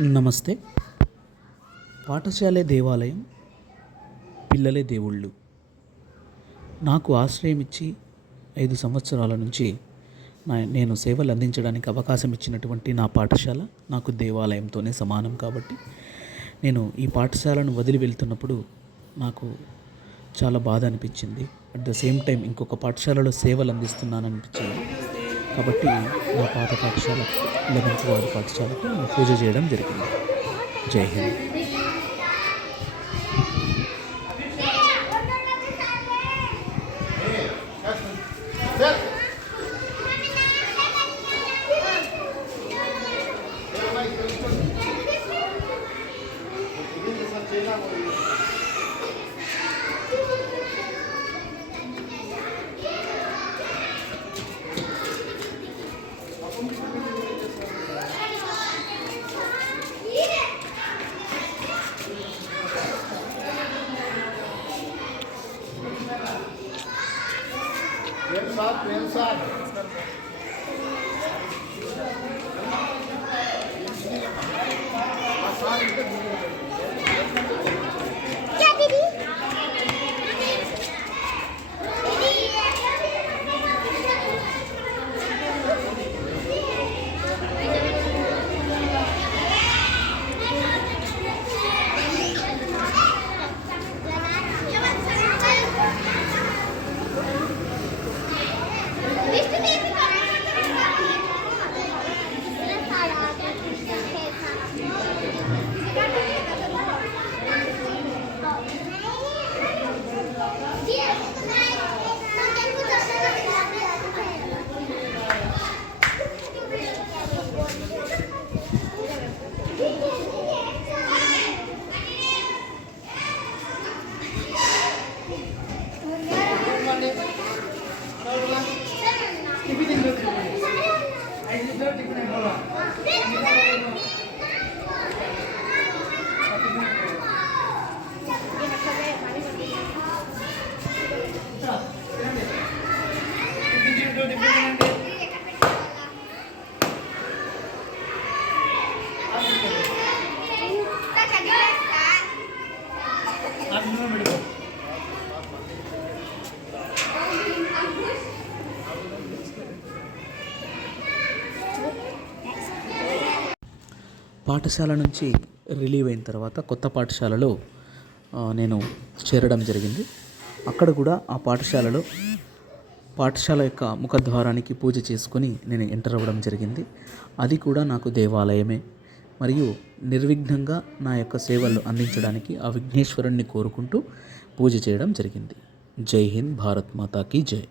నమస్తే. పాఠశాలే దేవాలయం, పిల్లలే దేవుళ్ళు. నాకు ఆశ్రయం ఇచ్చి 5 సంవత్సరాల నుంచి నేను సేవలు అందించడానికి అవకాశం ఇచ్చినటువంటి నా పాఠశాల నాకు దేవాలయంతోనే సమానం. కాబట్టి నేను ఈ పాఠశాలను వదిలి వెళ్తున్నప్పుడు నాకు చాలా బాధ అనిపించింది. అట్ ద సేమ్ టైం ఇంకొక పాఠశాలలో సేవలు అందిస్తున్నాను అనిపించింది. కాబట్టి నా పాత పాఠశాల 11th వార్డు పాఠశాలకు నేను పూజ చేయడం జరిగింది. జై హింద్. प्रेम साथ क्या दीदी పాఠశాల నుంచి రిలీవ్ అయిన తర్వాత కొత్త పాఠశాలలో నేను చేరడం జరిగింది. అక్కడ కూడా ఆ పాఠశాల యొక్క ముఖద్వారానికి పూజ చేసుకొని నేను ఎంటర్ అవ్వడం జరిగింది. అది కూడా నాకు దేవాలయమే. మరియు నిర్విఘ్నంగా నా యొక్క సేవలు అందించడానికి ఆ విఘ్నేశ్వరుణ్ణి కోరుకుంటూ పూజ చేయడం జరిగింది. జై హింద్. భారత్ మాతాకి జై.